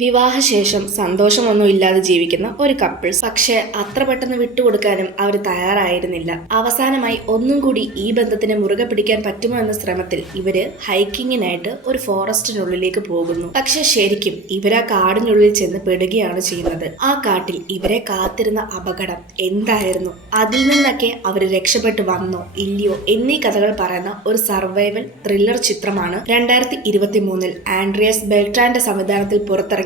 വിവാഹശേഷം സന്തോഷമൊന്നും ഇല്ലാതെ ജീവിക്കുന്ന ഒരു കപ്പിൾസ്. പക്ഷെ അത്ര പെട്ടെന്ന് വിട്ടുകൊടുക്കാനും അവർ തയ്യാറായിരുന്നില്ല. അവസാനമായി ഒന്നും കൂടി ഈ ബന്ധത്തിനെ മുറുകെ പിടിക്കാൻ പറ്റുമോ എന്ന ശ്രമത്തിൽ ഇവര് ഹൈക്കിങ്ങിനായിട്ട് ഒരു ഫോറസ്റ്റിനുള്ളിലേക്ക് പോകുന്നു. പക്ഷെ ശരിക്കും ഇവരാ കാടിനുള്ളിൽ ചെന്ന് പെടുകയാണ് ചെയ്യുന്നത്. ആ കാട്ടിൽ ഇവരെ കാത്തിരുന്ന അപകടം എന്തായിരുന്നു, അതിൽ നിന്നൊക്കെ അവർ രക്ഷപ്പെട്ടു വന്നോ ഇല്ലയോ എന്നീ കഥകൾ പറയുന്ന ഒരു സർവൈവൽ ത്രില്ലർ ചിത്രമാണ് 2023 ആൻഡ്രിയസ് ബെൽട്രാന്റെ സംവിധാനത്തിൽ പുറത്തിറങ്ങിയ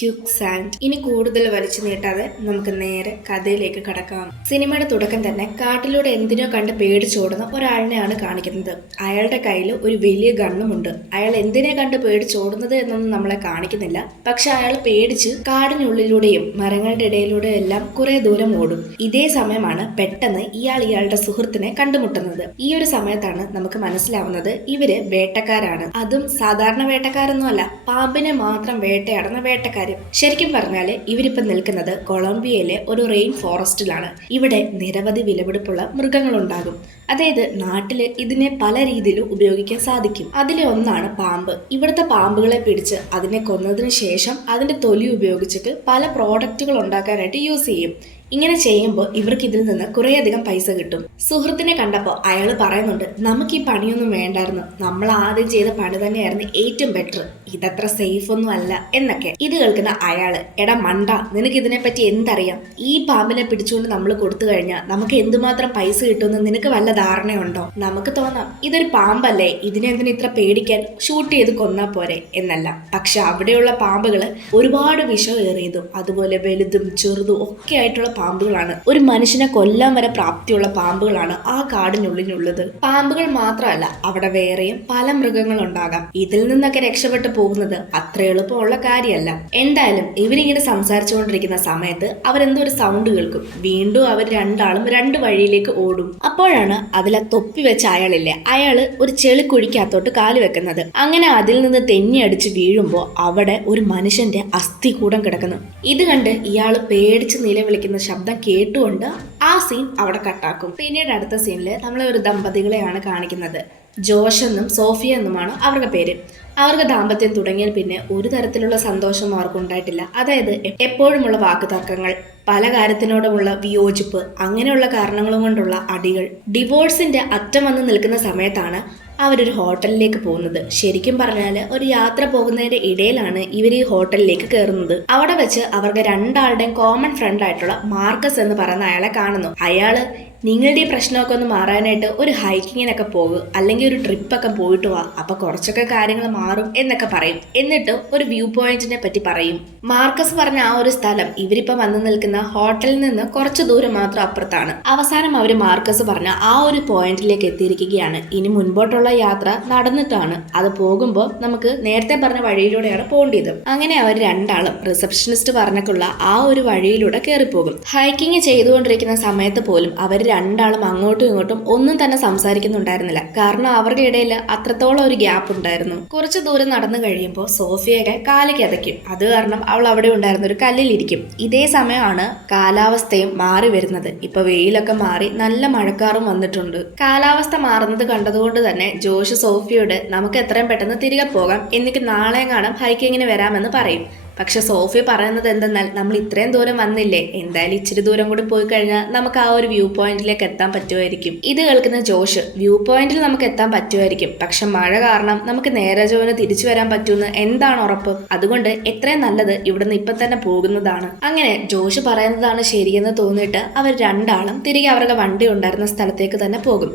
ക്യുക്ക് സാൻഡ്. ഇനി കൂടുതൽ വലിച്ചു നീട്ടാതെ നമുക്ക് നേരെ കഥയിലേക്ക് കടക്കാം. സിനിമയുടെ തുടക്കം തന്നെ കാട്ടിലൂടെ എന്തിനോ കണ്ട് പേടിച്ചോടുന്ന ഒരാളിനെയാണ് കാണിക്കുന്നത്. അയാളുടെ കയ്യിൽ ഒരു വലിയ ഗണ്ണുമുണ്ട്. അയാൾ എന്തിനെ കണ്ട് പേടിച്ചോടുന്നത് എന്നൊന്നും നമ്മളെ കാണിക്കുന്നില്ല. പക്ഷെ അയാൾ പേടിച്ച് കാടിനുള്ളിലൂടെയും മരങ്ങളുടെ ഇടയിലൂടെയും എല്ലാം കുറെ ദൂരം ഓടും. ഇതേ സമയമാണ് പെട്ടെന്ന് ഇയാളുടെ സുഹൃത്തിനെ കണ്ടുമുട്ടുന്നത്. ഈ ഒരു സമയത്താണ് നമുക്ക് മനസ്സിലാവുന്നത് ഇവര് വേട്ടക്കാരാണ്. അതും സാധാരണ വേട്ടക്കാരൊന്നുമല്ല, പാമ്പിനെ മാത്രം വേട്ടയാടുന്ന വേട്ടക്കാർ. ശരിക്കും പറഞ്ഞാല് ഇവരിപ്പം നിൽക്കുന്നത് കൊളംബിയയിലെ ഒരു റെയിൻ ഫോറസ്റ്റിലാണ്. ഇവിടെ നിരവധി വിലപിടിപ്പുള്ള മൃഗങ്ങളുണ്ടാകും. അതായത് നാട്ടില് ഇതിനെ പല രീതിയിലും ഉപയോഗിക്കാൻ സാധിക്കും. അതിലെ ഒന്നാണ് പാമ്പ്. ഇവിടുത്തെ പാമ്പുകളെ പിടിച്ച് അതിനെ കൊന്നതിന് ശേഷം അതിന്റെ തൊലി ഉപയോഗിച്ചിട്ട് പല പ്രോഡക്റ്റുകൾ ഉണ്ടാക്കാനായിട്ട് യൂസ് ചെയ്യും. ഇങ്ങനെ ചെയ്യുമ്പോൾ ഇവർക്ക് ഇതിൽ നിന്ന് കുറേയധികം പൈസ കിട്ടും. സുഹൃത്തിനെ കണ്ടപ്പോൾ അയാൾ പറയുന്നുണ്ട്, നമുക്ക് ഈ പണിയൊന്നും വേണ്ടായിരുന്നു, നമ്മൾ ആദ്യം ചെയ്ത പണി തന്നെയായിരുന്നു ഏറ്റവും ബെറ്റർ, ഇതത്ര സേഫ് ഒന്നും അല്ല എന്നൊക്കെ. ഇത് കേൾക്കുന്ന അയാള്, എടാ മണ്ട, നിനക്ക് ഇതിനെപ്പറ്റി എന്തറിയാം? ഈ പാമ്പിനെ പിടിച്ചുകൊണ്ട് നമ്മൾ കൊടുത്തു കഴിഞ്ഞാൽ നമുക്ക് എന്തുമാത്രം പൈസ കിട്ടുമെന്ന് നിനക്ക് വല്ല ധാരണയുണ്ടോ? നമുക്ക് തോന്നാം ഇതൊരു പാമ്പല്ലേ, ഇതിനെന്തിന് ഇത്ര പേടിക്കാൻ, ഷൂട്ട് ചെയ്ത് കൊന്നാ പോരെ എന്നല്ല. പക്ഷെ അവിടെയുള്ള പാമ്പുകള് ഒരുപാട് വിഷമേറിയതും അതുപോലെ വലുതും ചെറുതും ഒക്കെ ആയിട്ടുള്ള പാമ്പുകളാണ്. ഒരു മനുഷ്യനെ കൊല്ലാൻ വരെ പ്രാപ്തിയുള്ള പാമ്പുകളാണ് ആ കാടിനുള്ളിലുള്ളത്. പാമ്പുകൾ മാത്രമല്ല, അവിടെ വേറെയും പല മൃഗങ്ങളുണ്ടാകാം. ഇതിൽ നിന്നൊക്കെ രക്ഷപ്പെട്ടു പോകുന്നത് അത്ര എളുപ്പമുള്ള കാര്യമല്ല. എന്തായാലും ഇവരിങ്ങനെ സംസാരിച്ചുകൊണ്ടിരിക്കുന്ന സമയത്ത് അവരെന്തോ ഒരു സൗണ്ട് കേൾക്കും. വീണ്ടും അവർ രണ്ടാളും രണ്ട് വഴിയിലേക്ക് ഓടും. അപ്പോഴാണ് അതിലെ തൊപ്പി വെച്ച അയാളില്ലേ, അയാള് ഒരു ചെളിക്കുഴിക്കകത്തോട്ട് കാല് വെക്കുന്നത്. അങ്ങനെ അതിൽ നിന്ന് തെന്നി അടിച്ച് വീഴുമ്പോൾ അവിടെ ഒരു മനുഷ്യന്റെ അസ്ഥികൂടം കിടക്കുന്നു. ഇത് കണ്ട് ഇയാള് പേടിച്ച് നിലവിളിക്കുന്ന ശബ്ദം കേട്ടുകൊണ്ട് ആ സീൻ അവിടെ കട്ടാക്കും. പിന്നീട് അടുത്ത സീനില് നമ്മളെ ഒരു ദമ്പതികളെയാണ് കാണിക്കുന്നത്. ജോഷ് എന്നും സോഫിയ എന്നുമാണ് അവരുടെ പേര്. അവർക്ക് ദാമ്പത്യം തുടങ്ങിയാൽ പിന്നെ ഒരു തരത്തിലുള്ള സന്തോഷം അവർക്കുണ്ടായിട്ടില്ല. അതായത് എപ്പോഴുമുള്ള വാക്കുതർക്കങ്ങൾ, പല കാര്യത്തിനോടുമുള്ള വിയോജിപ്പ്, അങ്ങനെയുള്ള കാരണങ്ങളും കൊണ്ടുള്ള അടികൾ. ഡിവോഴ്സിന്റെ അറ്റം വന്ന് നിൽക്കുന്ന സമയത്താണ് അവരൊരു ഹോട്ടലിലേക്ക് പോകുന്നത്. ശരിക്കും പറഞ്ഞാല് ഒരു യാത്ര പോകുന്നതിന്റെ ഇടയിലാണ് ഇവർ ഈ ഹോട്ടലിലേക്ക് കയറുന്നത്. അവിടെ വെച്ച് അവർക്ക് രണ്ടാളുടെയും കോമൺ ഫ്രണ്ട് ആയിട്ടുള്ള മാർക്കസ് എന്ന് പറയുന്ന അയാളെ കാണുന്നു. അയാള്, നിങ്ങളുടെ ഈ പ്രശ്നമൊക്കെ ഒന്ന് മാറാനായിട്ട് ഒരു ഹൈക്കിങ്ങിനൊക്കെ പോകും, അല്ലെങ്കിൽ ഒരു ട്രിപ്പൊക്കെ പോയിട്ട് വാ, അപ്പൊ കുറച്ചൊക്കെ കാര്യങ്ങൾ മാറും എന്നൊക്കെ പറയും. എന്നിട്ട് ഒരു വ്യൂ പോയിന്റിനെ പറ്റി പറയും. മാർക്കസ് പറഞ്ഞ ആ ഒരു സ്ഥലം ഇവരിപ്പം വന്നു നിൽക്കുന്ന ഹോട്ടലിൽ നിന്ന് കുറച്ച് ദൂരം മാത്രം അപ്പുറത്താണ്. അവസാനം അവര് മാർക്കസ് പറഞ്ഞ ആ ഒരു പോയിന്റിലേക്ക് എത്തിയിരിക്കുകയാണ്. ഇനി മുൻപോട്ടുള്ള യാത്ര നടന്നിട്ടാണ്. അത് പോകുമ്പോൾ നമുക്ക് നേരത്തെ പറഞ്ഞ വഴിയിലൂടെയാണ് പോകേണ്ടത്. അങ്ങനെ അവർ രണ്ടാളും റിസപ്ഷനിസ്റ്റ് പറഞ്ഞിട്ടുള്ള ആ ഒരു വഴിയിലൂടെ കയറിപ്പോകും. ഹൈക്കിങ് ചെയ്തുകൊണ്ടിരിക്കുന്ന സമയത്ത് പോലും അവർ രണ്ടാളും അങ്ങോട്ടും ഇങ്ങോട്ടും ഒന്നും തന്നെ സംസാരിക്കുന്നുണ്ടായിരുന്നില്ല. കാരണം അവരുടെ ഇടയിൽ അത്രത്തോളം ഒരു ഗ്യാപ്പ് ഉണ്ടായിരുന്നു. കുറച്ച് ദൂരം നടന്നു കഴിയുമ്പോൾ സോഫിയൊക്കെ കാല് കിതയ്ക്കും. അത് കാരണം അവൾ അവിടെ ഉണ്ടായിരുന്ന ഒരു കല്ലിലിരിക്കും. ഇതേ സമയമാണ് കാലാവസ്ഥയും മാറി വരുന്നത്. ഇപ്പൊ വെയിലൊക്കെ മാറി നല്ല മഴക്കാറും വന്നിട്ടുണ്ട്. കാലാവസ്ഥ മാറുന്നത് കണ്ടതുകൊണ്ട് തന്നെ ജോഷ് സോഫിയോട് നമുക്ക് എത്രയും പെട്ടെന്ന് തിരികെ പോകാം, എനിക്ക് നാളെ കാണാം ഹൈക്കിങ്ങിന് വരാമെന്ന് പറയും. പക്ഷെ സോഫി പറയുന്നത് എന്തെന്നാൽ, നമ്മൾ ഇത്രയും ദൂരം വന്നില്ലേ, എന്തായാലും ഇച്ചിരി ദൂരം കൂടി പോയി കഴിഞ്ഞാൽ നമുക്ക് ആ ഒരു വ്യൂ പോയിന്റിലേക്ക് എത്താൻ പറ്റുമായിരിക്കും. ഇത് കേൾക്കുന്ന ജോഷ്, വ്യൂ പോയിന്റിൽ നമുക്ക് എത്താൻ പറ്റുമായിരിക്കും, പക്ഷെ മഴ കാരണം നമുക്ക് നേരെ ജോന് തിരിച്ചു വരാൻ പറ്റുമെന്ന് എന്താണ് ഉറപ്പ്? അതുകൊണ്ട് എത്രയും നല്ലത് ഇവിടുന്ന് ഇപ്പൊ തന്നെ പോകുന്നതാണ്. അങ്ങനെ ജോഷ് പറയുന്നതാണ് ശരിയെന്ന് തോന്നിയിട്ട് അവർ രണ്ടാളും തിരികെ അവരുടെ വണ്ടി ഉണ്ടായിരുന്ന സ്ഥലത്തേക്ക് തന്നെ പോകും.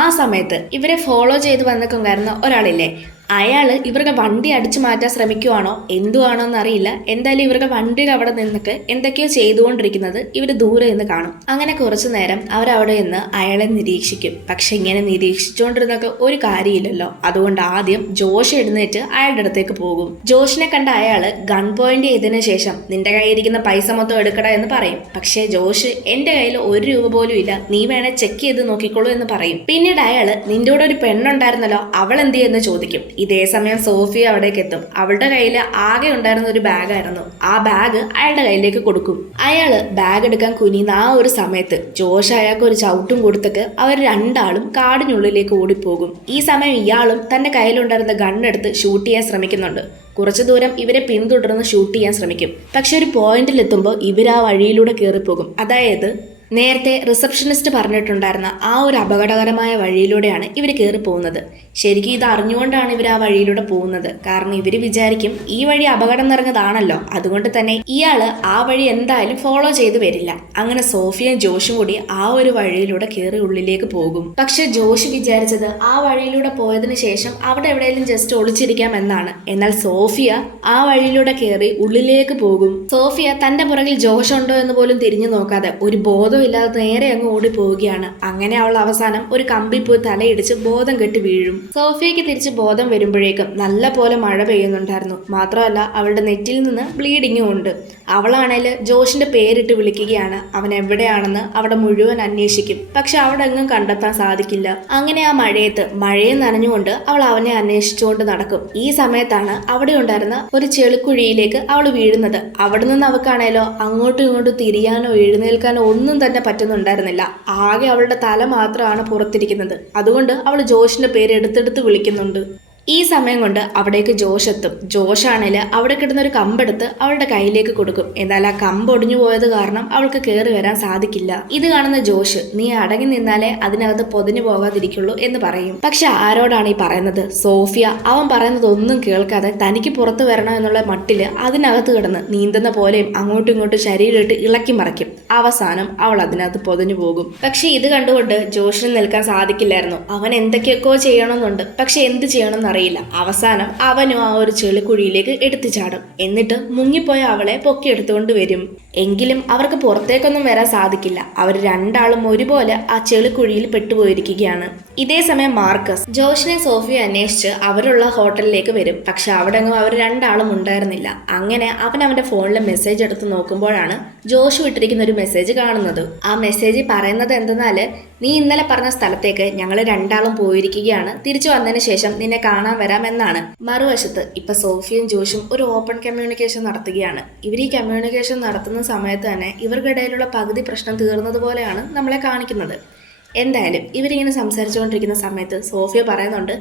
ആ സമയത്ത് ഇവരെ ഫോളോ ചെയ്ത് വന്നിട്ടുണ്ടായിരുന്ന ഒരാളില്ലേ, അയാള് ഇവരുടെ വണ്ടി അടിച്ചു മാറ്റാൻ ശ്രമിക്കുവാണോ എന്തുവാണോ എന്നറിയില്ല. എന്തായാലും ഇവരുടെ വണ്ടിയുടെ അവിടെ നിന്നൊക്കെ എന്തൊക്കെയോ ചെയ്തുകൊണ്ടിരിക്കുന്നത് ഇവര് ദൂരെ നിന്ന് കാണും. അങ്ങനെ കുറച്ചു നേരം അവരവിടെ നിന്ന് അയാളെ നിരീക്ഷിക്കും. പക്ഷെ ഇങ്ങനെ നിരീക്ഷിച്ചുകൊണ്ടിരുന്നൊക്കെ ഒരു കാര്യമില്ലല്ലോ. അതുകൊണ്ട് ആദ്യം ജോഷ് എഴുന്നേറ്റ് അയാളുടെ അടുത്തേക്ക് പോകും. ജോഷിനെ കണ്ട അയാള് ഗൺ പോയിന്റ് ചെയ്തതിനു ശേഷം നിന്റെ കയ്യിരിക്കുന്ന പൈസ മൊത്തം എടുക്കട എന്ന് പറയും. പക്ഷേ ജോഷ്, എന്റെ കയ്യിൽ 1 രൂപ പോലും ഇല്ല, നീ വേണേ ചെക്ക് ചെയ്ത് നോക്കിക്കോളൂ എന്ന് പറയും. പിന്നീട് അയാള്, നിന്റെ കൂടെ ഒരു പെണ്ണുണ്ടായിരുന്നല്ലോ, അവൾ എന്ത് ചെയ്യുന്ന ചോദിക്കും. ഇതേ സമയം സോഫിയ അവിടേക്ക് എത്തും. അവളുടെ കയ്യിൽ ആകെ ഉണ്ടായിരുന്ന ഒരു ബാഗായിരുന്നു. ആ ബാഗ് അയാളുടെ കയ്യിലേക്ക് കൊടുക്കും. അയാള് ബാഗ് എടുക്കാൻ കുനിയുന്ന ആ ഒരു സമയത്ത് ജോഷ് അയാൾക്ക് ഒരു ചവിട്ടും കൊടുത്തിട്ട് അവർ രണ്ടാളും കാടിനുള്ളിലേക്ക് ഓടിപ്പോകും. ഈ സമയം ഇയാളും തന്റെ കയ്യിലുണ്ടായിരുന്ന ഗണ്ണെടുത്ത് ഷൂട്ട് ചെയ്യാൻ ശ്രമിക്കുന്നുണ്ട്. കുറച്ചു ദൂരം ഇവരെ പിന്തുടർന്ന് ഷൂട്ട് ചെയ്യാൻ ശ്രമിക്കും. പക്ഷെ ഒരു പോയിന്റിലെത്തുമ്പോൾ ഇവർ ആ വഴിയിലൂടെ കയറിപ്പോകും. അതായത് നേരത്തെ റിസപ്ഷനിസ്റ്റ് പറഞ്ഞിട്ടുണ്ടായിരുന്ന ആ ഒരു അപകടകരമായ വഴിയിലൂടെയാണ് ഇവർ കയറി പോകുന്നത്. ശരിക്കും ഇത് അറിഞ്ഞുകൊണ്ടാണ് ഇവർ ആ വഴിയിലൂടെ പോകുന്നത്. കാരണം ഇവർ വിചാരിക്കും ഈ വഴി അപകടം നിറഞ്ഞതാണല്ലോ, അതുകൊണ്ട് തന്നെ ഇയാള് ആ വഴി എന്തായാലും ഫോളോ ചെയ്ത് വരില്ല. അങ്ങനെ സോഫിയയും ജോഷും കൂടി ആ ഒരു വഴിയിലൂടെ കയറി ഉള്ളിലേക്ക് പോകും. പക്ഷെ ജോഷ് വിചാരിച്ചത് ആ വഴിയിലൂടെ പോയതിനു ശേഷം അവിടെ എവിടെയെങ്കിലും ജസ്റ്റ് ഒളിച്ചിരിക്കാം എന്നാണ്. എന്നാൽ സോഫിയ ആ വഴിയിലൂടെ കയറി ഉള്ളിലേക്ക് പോകും. സോഫിയ തന്റെ പുറകിൽ ജോഷ് ഉണ്ടോ എന്ന് പോലും തിരിഞ്ഞു നോക്കാതെ ഒരു ബോധം ഇല്ലാതെ നേരെ അങ്ങ് ഓടി പോവുകയാണ്. അങ്ങനെ അവൾ അവസാനം ഒരു കമ്പിൽ പോയി തലയിടിച്ച് ബോധം കെട്ടി വീഴും. സോഫിയയ്ക്ക് തിരിച്ച് ബോധം വരുമ്പോഴേക്കും നല്ല പോലെ മഴ പെയ്യുന്നുണ്ടായിരുന്നു. മാത്രമല്ല അവളുടെ നെറ്റിൽ നിന്ന് ബ്ലീഡിങ്ങും ഉണ്ട്. അവളാണേല് ജോഷിന്റെ പേരിട്ട് വിളിക്കുകയാണ്. അവൻ എവിടെയാണെന്ന് അവിടെ മുഴുവൻ അന്വേഷിക്കും. പക്ഷെ അവിടെ എങ്ങും കണ്ടെത്താൻ സാധിക്കില്ല. അങ്ങനെ ആ മഴയെ നനഞ്ഞുകൊണ്ട് അവൾ അവനെ അന്വേഷിച്ചുകൊണ്ട് നടക്കും. ഈ സമയത്താണ് അവിടെ ഉണ്ടായിരുന്ന ഒരു ചെളിക്കുഴിയിലേക്ക് അവൾ വീഴുന്നത്. അവിടെ നിന്ന് അവൾക്കാണേലോ അങ്ങോട്ടും ഇങ്ങോട്ടും തിരിയാനോ എഴുന്നേൽക്കാനോ ഒന്നും തന്നെ പറ്റുന്നുണ്ടായിരുന്നില്ല. ആകെ അവളുടെ തല മാത്രമാണ് പുറത്തിരിക്കുന്നത്. അതുകൊണ്ട് അവൾ ജോഷിന്റെ പേര് എടുത്തെടുത്ത് വിളിക്കുന്നുണ്ട്. ഈ സമയം കൊണ്ട് അവിടേക്ക് ജോഷ് എത്തും. ജോഷാണേല് അവിടെ കിടന്ന ഒരു കമ്പെടുത്ത് അവളുടെ കയ്യിലേക്ക് കൊടുക്കും. എന്നാൽ ആ കമ്പ് ഒടിഞ്ഞു പോയത് കാരണം അവൾക്ക് കയറി വരാൻ സാധിക്കില്ല. ഇത് കാണുന്ന ജോഷ്, നീ അടങ്ങി നിന്നാലേ അതിനകത്ത് പൊതിഞ്ഞു പോകാതിരിക്കുള്ളൂ എന്ന് പറയും. പക്ഷെ ആരോടാണ് ഈ പറയുന്നത്? സോഫിയ. അവൻ പറയുന്നത് ഒന്നും കേൾക്കാതെ തനിക്ക് പുറത്തു വരണം എന്നുള്ള മട്ടില് അതിനകത്ത് കിടന്ന് നീന്തുന്ന പോലെയും അങ്ങോട്ടും ഇങ്ങോട്ടും ശരീരമിട്ട് ഇളക്കി മറിക്കും. അവസാനം അവൾ അതിനകത്ത് പൊതിഞ്ഞു പോകും. പക്ഷെ ഇത് കണ്ടുകൊണ്ട് ജോഷിന് നിൽക്കാൻ സാധിക്കില്ലായിരുന്നു. അവൻ എന്തൊക്കെയൊക്കെ ചെയ്യണമെന്നുണ്ട്. പക്ഷെ എന്ത് ചെയ്യണമെന്ന് അറിയില്ല. അവസാനം അവനും ആ ഒരു ചെളിക്കുഴിയിലേക്ക് എടുത്തു ചാടും. എന്നിട്ട് മുങ്ങിപ്പോയ അവളെ പൊക്കിയെടുത്തുകൊണ്ട് വരും. എങ്കിലും അവർക്ക് പുറത്തേക്കൊന്നും വരാൻ സാധിക്കില്ല. അവർ രണ്ടാളും ഒരുപോലെ ആ ചെളിക്കുഴിയിൽ പെട്ടുപോയിരിക്കുകയാണ്. ഇതേ സമയം മാർക്കസ് ജോഷിനെ സോഫിയെ അന്വേഷിച്ച് അവരുള്ള ഹോട്ടലിലേക്ക് വരും. പക്ഷെ അവിടെങ്ങും അവർ രണ്ടാളും ഉണ്ടായിരുന്നില്ല. അങ്ങനെ അവൻ അവന്റെ ഫോണിൽ മെസ്സേജ് എടുത്ത് നോക്കുമ്പോഴാണ് ജോഷ് വിട്ടിരിക്കുന്ന ഒരു മെസ്സേജ് കാണുന്നത്. ആ മെസ്സേജ് പറയുന്നത് എന്തെന്നാല്, നീ ഇന്നലെ പറഞ്ഞ സ്ഥലത്തേക്ക് ഞങ്ങൾ രണ്ടാളും പോയിരിക്കുകയാണ്. തിരിച്ചു വന്നതിന് ശേഷം നിന്നെ കാണാൻ വരാം എന്നാണ്. മറുവശത്ത് ഇപ്പൊ സോഫിയും ജോഷും ഒരു ഓപ്പൺ കമ്മ്യൂണിക്കേഷൻ നടത്തുകയാണ്. ഇവർ ഈ കമ്മ്യൂണിക്കേഷൻ നടത്തുന്ന സമയത്ത് തന്നെ ഇവർക്കിടയിലുള്ള പകുതി പ്രശ്നം തീർന്നതുപോലെയാണ് നമ്മളെ കാണിക്കുന്നത്. എന്തായാലും ഇവരിങ്ങനെ സംസാരിച്ചുകൊണ്ടിരിക്കുന്ന സമയത്ത് സോഫിയ പറയുന്നുണ്ട്,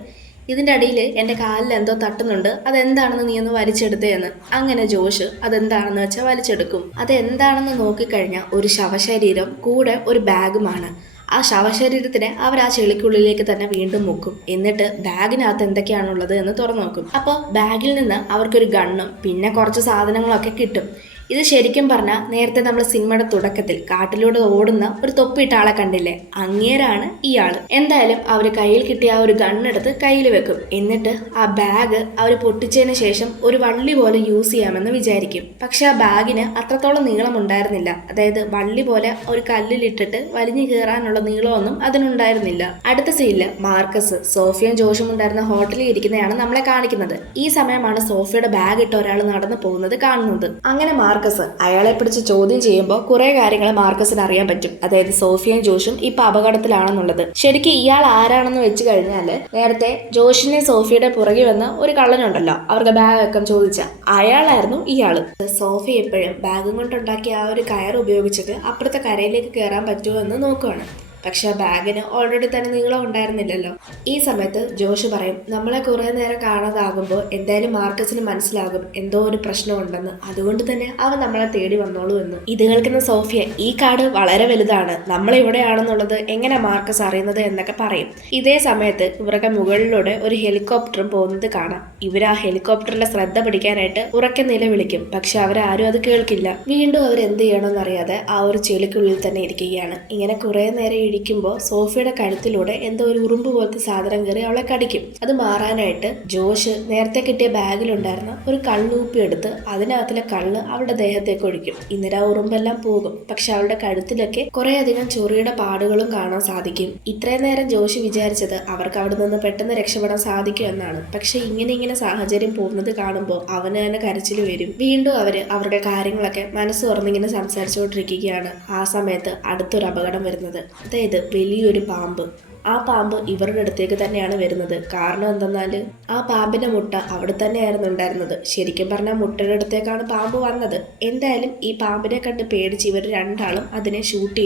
ഇതിൻ്റെ അടിയിൽ എൻ്റെ കാലിൽ എന്തോ തട്ടുന്നുണ്ട്, അതെന്താണെന്ന് നീ ഒന്ന് വലിച്ചെടുത്തേ എന്ന്. അങ്ങനെ ജോഷ് അതെന്താണെന്ന് വെച്ചാൽ വലിച്ചെടുക്കും. അതെന്താണെന്ന് നോക്കിക്കഴിഞ്ഞാൽ ഒരു ശവശരീരം കൂടെ ഒരു ബാഗുമാണ്. ആ ശവശരീരത്തിനെ അവർ ആ ചെളിക്കുള്ളിലേക്ക് തന്നെ വീണ്ടും മുക്കും. എന്നിട്ട് ബാഗിനകത്ത് എന്തൊക്കെയാണുള്ളത് എന്ന് തുറന്നു നോക്കും. അപ്പോൾ ബാഗിൽ നിന്ന് അവർക്കൊരു ഗണ്ണും പിന്നെ കുറച്ച് സാധനങ്ങളൊക്കെ കിട്ടും. ഇത് ശരിക്കും പറഞ്ഞാൽ നേരത്തെ നമ്മൾ സിനിമയുടെ തുടക്കത്തിൽ കാട്ടിലൂടെ ഓടുന്ന ഒരു തൊപ്പിയിട്ട ആളെ കണ്ടില്ലേ, അങ്ങേരാണ് ഇയാള്. എന്തായാലും അവർ കയ്യിൽ കിട്ടിയ ആ ഒരു ഗണ്ണെടുത്ത് കയ്യിൽ വെക്കും. എന്നിട്ട് ആ ബാഗ് അവർ പൊട്ടിച്ചതിന് ശേഷം ഒരു വള്ളി പോലെ യൂസ് ചെയ്യാമെന്ന് വിചാരിക്കും. പക്ഷെ ആ ബാഗിന് അത്രത്തോളം നീളം ഉണ്ടായിരുന്നില്ല. അതായത് വള്ളി പോലെ ഒരു കല്ലിലിട്ടിട്ട് വലിഞ്ഞു കയറാനുള്ള നീളമൊന്നും അതിനുണ്ടായിരുന്നില്ല. അടുത്ത സീനില് മാർക്കസ് സോഫിയും ജോഷും ഉണ്ടായിരുന്ന ഹോട്ടലിൽ ഇരിക്കുന്നതാണ് നമ്മളെ കാണിക്കുന്നത്. ഈ സമയമാണ് സോഫിയുടെ ബാഗ് ഇട്ട് ഒരാൾ നടന്നു പോകുന്നത് കാണുന്നത്. അങ്ങനെ മാർക്കസ് അയാളെ പിടിച്ച് ചോദ്യം ചെയ്യുമ്പോൾ കുറെ കാര്യങ്ങൾ മാർക്കസിന് അറിയാൻ പറ്റും. അതായത് സോഫിയയും ജോഷും ഇപ്പൊ അപകടത്തിലാണെന്നുള്ളത്. ശരിക്കും ഇയാൾ ആരാണെന്ന് വെച്ച് കഴിഞ്ഞാല് നേരത്തെ ജോഷിനെ സോഫിയുടെ പുറകെ വന്ന ഒരു കള്ളനുണ്ടല്ലോ, അവരുടെ ബാഗൊക്കെ ചോദിച്ച അയാളായിരുന്നു ഇയാള്. സോഫി എപ്പോഴും ബാഗും കൊണ്ടുണ്ടാക്കിയ ആ ഒരു കയർ ഉപയോഗിച്ചിട്ട് അപ്പുറത്തെ കരയിലേക്ക് കയറാൻ പറ്റുമോ എന്ന് നോക്കുവാണ്. പക്ഷെ ആ ബാഗിന് ഓൾറെഡി തന്നെ നീളം ഉണ്ടായിരുന്നില്ലല്ലോ. ഈ സമയത്ത് ജോഷ് പറയും, നമ്മളെ കുറെ നേരം കാണാതാകുമ്പോൾ എന്തായാലും മാർക്കസിന് മനസ്സിലാകും എന്തോ ഒരു പ്രശ്നമുണ്ടെന്ന്, അതുകൊണ്ട് തന്നെ അവൻ നമ്മളെ തേടി വന്നോളൂ എന്ന്. ഇത് കേൾക്കുന്ന സോഫിയ, ഈ കാട് വളരെ വലുതാണ്, നമ്മളെവിടെയാണെന്നുള്ളത് എങ്ങനെ മാർക്കസ് അറിയുന്നത് എന്നൊക്കെ പറയും. ഇതേ സമയത്ത് ഇവരുടെ മുകളിലൂടെ ഒരു ഹെലികോപ്റ്ററും പോകുന്നത് കാണാം. ഇവർ ആ ഹെലികോപ്റ്ററിലെ ശ്രദ്ധ പിടിക്കാനായിട്ട് ഉറക്കെ നിലവിളിക്കും. പക്ഷെ അവരാരും അത് കേൾക്കില്ല. വീണ്ടും അവർ എന്ത് ചെയ്യണമെന്നറിയാതെ ആ ഒരു ചെളിക്കുള്ളിൽ തന്നെ ഇരിക്കുകയാണ്. ഇങ്ങനെ കുറെ നേരം ഇടിക്കുമ്പോൾ സോഫിയുടെ കഴുത്തിലൂടെ എന്തോ ഒരു ഉറുമ്പ് പോലത്തെ സാധനം കയറി അവളെ കടിക്കും. അത് മാറാനായിട്ട് ജോഷ് നേരത്തെ കിട്ടിയ ബാഗിലുണ്ടായിരുന്ന ഒരു കള്ളൂപ്പി എടുത്ത് അതിനകത്തിലെ കള്ള് അവളുടെ ദേഹത്തേക്ക് ഒഴിക്കും. ഇന്നലെ ആ ഉറുമ്പെല്ലാം പോകും. പക്ഷെ അവളുടെ കഴുത്തിലൊക്കെ കുറെ അധികം ചൊറിയുടെ പാടുകളും കാണാൻ സാധിക്കും. ഇത്രയും നേരം ജോഷ് വിചാരിച്ചത് അവർക്ക് അവിടെ നിന്ന് പെട്ടെന്ന് രക്ഷപ്പെടാൻ സാധിക്കും എന്നാണ്. പക്ഷെ ഇങ്ങനെ സാഹചര്യം പോകുന്നത് കാണുമ്പോൾ അവന് തന്നെ കരച്ചിൽ വരും. വീണ്ടും അവരുടെ കാര്യങ്ങളൊക്കെ മനസ്സ് തുറന്നിങ്ങനെ സംസാരിച്ചുകൊണ്ടിരിക്കുകയാണ്. ആ സമയത്ത് അടുത്തൊരു അപകടം വരുന്നത്. അതായത് വലിയൊരു പാമ്പ് ആ പാമ്പ് ഇവരുടെ അടുത്തേക്ക് തന്നെയാണ് വരുന്നത്. കാരണം എന്തെന്നാൽ ആ പാമ്പിന്റെ മുട്ട അവിടെ തന്നെയായിരുന്നു ഉണ്ടായിരുന്നത്. ശരിക്കും പറഞ്ഞാൽ മുട്ടയുടെ അടുത്തേക്കാണ് പാമ്പ് വന്നത്. എന്തായാലും ഈ പാമ്പിനെ കണ്ട് പേടിച്ച് ഇവർ രണ്ടാളും അതിനെ ഷൂട്ട്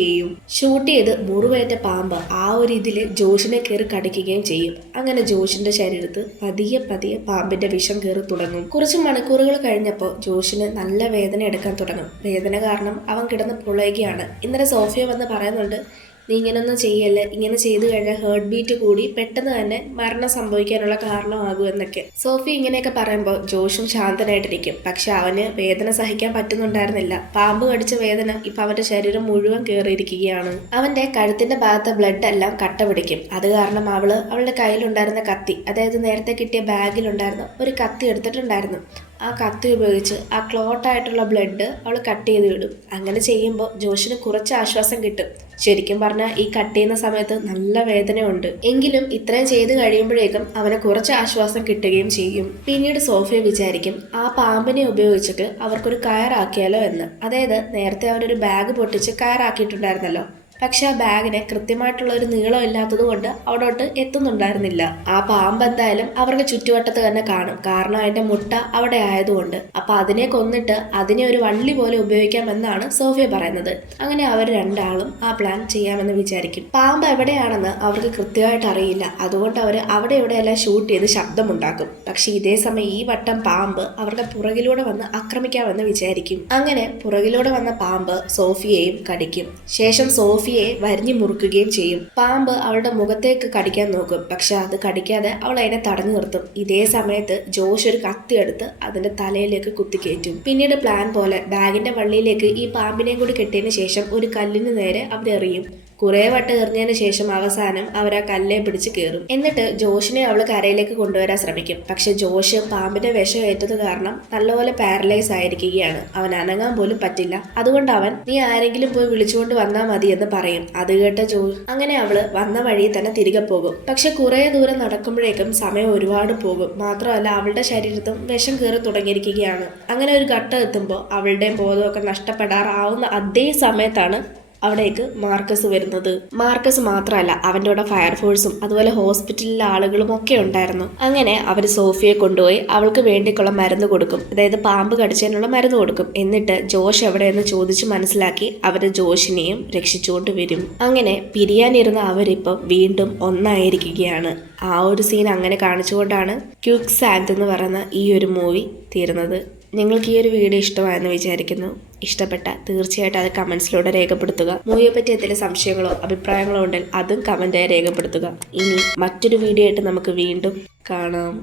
ചെയ്ത് മുറിവേറ്റ പാമ്പ് ആ ഒരു ഇതിൽ ജോഷിനെ കയറി കടിക്കുകയും ചെയ്യും. അങ്ങനെ ജോഷിന്റെ ശരീരത്ത് പതിയെ പാമ്പിന്റെ വിഷം കയറി തുടങ്ങും. കുറച്ച് മണിക്കൂറുകൾ കഴിഞ്ഞപ്പോൾ ജോഷിന് നല്ല വേദന എടുക്കാൻ തുടങ്ങും. വേദന കാരണം അവൻ കിടന്ന് പുളയുകയാണ്. ഇന്നലെ സോഫിയ വന്ന് പറയുന്നുണ്ട്, നീ ഇങ്ങനൊന്നും ചെയ്യല്ലേ, ഇങ്ങനെ ചെയ്തു കഴിഞ്ഞാൽ ഹേർട്ട് ബീറ്റ് കൂടി പെട്ടെന്ന് തന്നെ മരണം സംഭവിക്കാനുള്ള കാരണമാകും എന്നൊക്കെ. സോഫി ഇങ്ങനെയൊക്കെ പറയുമ്പോൾ ജോഷും ശാന്തനായിട്ടിരിക്കും. പക്ഷെ അവന് വേദന സഹിക്കാൻ പറ്റുന്നുണ്ടായിരുന്നില്ല. പാമ്പ് കടിച്ച വേദന ഇപ്പൊ അവന്റെ ശരീരം മുഴുവൻ കയറിയിരിക്കുകയാണ്. അവന്റെ കഴുത്തിന്റെ ഭാഗത്തെ ബ്ലഡ് എല്ലാം കട്ട പിടിക്കും. അത് കാരണം അവളുടെ കയ്യിലുണ്ടായിരുന്ന കത്തി, അതായത് നേരത്തെ കിട്ടിയ ബാഗിലുണ്ടായിരുന്ന ഒരു കത്തി എടുത്തിട്ടുണ്ടായിരുന്നു. ആ കത്തി ഉപയോഗിച്ച് ആ ക്ലോട്ടായിട്ടുള്ള ബ്ലഡ് അവൾ കട്ട് ചെയ്ത് വിടും. അങ്ങനെ ചെയ്യുമ്പോൾ ജോഷിന് കുറച്ച് ആശ്വാസം കിട്ടും. ശരിക്കും പറഞ്ഞാൽ ഈ കട്ട് ചെയ്യുന്ന സമയത്ത് നല്ല വേദനയുണ്ട്. എങ്കിലും ഇത്രയും ചെയ്ത് കഴിയുമ്പോഴേക്കും അവന് കുറച്ച് ആശ്വാസം കിട്ടുകയും ചെയ്യും. പിന്നീട് സോഫിയ വിചാരിക്കും, ആ പാമ്പിനെ ഉപയോഗിച്ചിട്ട് അവർക്കൊരു കയറാക്കിയാലോ എന്ന്. അതായത് നേരത്തെ അവരൊരു ബാഗ് പൊട്ടിച്ച് കയറാക്കിയിട്ടുണ്ടായിരുന്നല്ലോ. പക്ഷെ ആ ബാഗിന് കൃത്യമായിട്ടുള്ള ഒരു നീളം ഇല്ലാത്തത് കൊണ്ട് അവിടോട്ട് എത്തുന്നുണ്ടായിരുന്നില്ല. ആ പാമ്പ് എന്തായാലും അവർക്ക് ചുറ്റുവട്ടത്ത് തന്നെ കാണും. കാരണം അതിന്റെ മുട്ട അവിടെ ആയതുകൊണ്ട്. അപ്പൊ അതിനെ കൊന്നിട്ട് അതിനെ ഒരു വള്ളി പോലെ ഉപയോഗിക്കാമെന്നാണ് സോഫിയ പറയുന്നത്. അങ്ങനെ അവർ രണ്ടാളും ആ പ്ലാൻ ചെയ്യാമെന്ന് വിചാരിക്കും. പാമ്പ് എവിടെയാണെന്ന് അവർക്ക് കൃത്യമായിട്ട് അറിയില്ല. അതുകൊണ്ട് അവർ അവിടെ എവിടെയെല്ലാം ഷൂട്ട് ചെയ്ത് ശബ്ദമുണ്ടാക്കും. പക്ഷെ ഇതേ സമയം ഈ വട്ടം പാമ്പ് അവരുടെ പുറകിലൂടെ വന്ന് ആക്രമിക്കാമെന്ന് വിചാരിക്കും. അങ്ങനെ പുറകിലൂടെ വന്ന പാമ്പ് സോഫിയയും കടിക്കും. ശേഷം സോഫിയയെ വരിഞ്ഞു മുറുക്കുകയും ചെയ്യും. പാമ്പ് അവളുടെ മുഖത്തേക്ക് കടിക്കാൻ നോക്കും. പക്ഷെ അത് കടിക്കാതെ അവൾ അതിനെ തടഞ്ഞു നിർത്തും. ഇതേ സമയത്ത് ജോഷ് ഒരു കത്തി എടുത്ത് അതിന്റെ തലയിലേക്ക് കുത്തിക്കയറ്റും. പിന്നീട് പ്ലാൻ പോലെ ബാഗിന്റെ വള്ളിയിലേക്ക് ഈ പാമ്പിനെയും കൂടി കെട്ടിയതിനു ശേഷം ഒരു കല്ലിന് നേരെ അവരെറിയും. കുറെ വട്ടം എറിഞ്ഞതിന് ശേഷം അവസാനം അവർ ആ കല്ലെ പിടിച്ച് കയറും. എന്നിട്ട് ജോഷിനെ അവൾ കരയിലേക്ക് കൊണ്ടുവരാൻ ശ്രമിക്കും. പക്ഷെ ജോഷ് പാമ്പിന്റെ വിഷം ഏറ്റത് കാരണം നല്ലപോലെ പാരലൈസ് ആയിരിക്കുകയാണ്. അവൻ അനങ്ങാൻ പോലും പറ്റില്ല. അതുകൊണ്ട് അവൻ, നീ ആരെങ്കിലും പോയി വിളിച്ചുകൊണ്ട് വന്നാൽ മതി എന്ന് പറയും. അത് കേട്ട ജോഷ് അങ്ങനെ അവള് വന്ന വഴി തന്നെ തിരികെ പോകും. പക്ഷെ കുറെ ദൂരം നടക്കുമ്പോഴേക്കും സമയം ഒരുപാട് പോകും. മാത്രമല്ല അവളുടെ ശരീരത്തും വിഷം കയറി തുടങ്ങിയിരിക്കുകയാണ്. അങ്ങനെ ഒരു ഘട്ടം എത്തുമ്പോൾ അവളുടെ ബോധമൊക്കെ നഷ്ടപ്പെടാറാവുന്ന അതേ സമയത്താണ് അവിടേക്ക് മാർക്കസ് വരുന്നത്. മാർക്കസ് മാത്രമല്ല, അവൻ്റെ കൂടെ ഫയർഫോഴ്സും അതുപോലെ ഹോസ്പിറ്റലിലെ ആളുകളും ഒക്കെ ഉണ്ടായിരുന്നു. അങ്ങനെ അവർ സോഫിയെ കൊണ്ടുപോയി അവൾക്ക് വേണ്ടിക്കുള്ള മരുന്ന് കൊടുക്കും. അതായത് പാമ്പ് കടിച്ചതിനുള്ള മരുന്ന് കൊടുക്കും. എന്നിട്ട് ജോഷ് എവിടെയെന്ന് ചോദിച്ച് മനസ്സിലാക്കി അവർ ജോഷിനെയും രക്ഷിച്ചുകൊണ്ട് വരും. അങ്ങനെ പിരിയാനിരുന്ന അവരിപ്പം വീണ്ടും ഒന്നായിരിക്കുകയാണ്. ആ ഒരു സീൻ അങ്ങനെ കാണിച്ചുകൊണ്ടാണ് ക്വിക്ക് സാൻഡ് എന്ന് പറയുന്ന ഈ ഒരു മൂവി തീരുന്നത്. നിങ്ങൾക്ക് ഈ ഒരു വീഡിയോ ഇഷ്ടമായെന്ന് വിചാരിക്കുന്നു. ഇഷ്ടപ്പെട്ട തീർച്ചയായിട്ടും അത് കമൻസിലൂടെ രേഖപ്പെടുത്തുക. മൂവിയെ പറ്റി എന്തെങ്കിലും സംശയങ്ങളോ അഭിപ്രായങ്ങളോ ഉണ്ടെങ്കിൽ അതും കമൻറ്റായി രേഖപ്പെടുത്തുക. ഇനി മറ്റൊരു വീഡിയോ ആയിട്ട് നമുക്ക് വീണ്ടും കാണാം.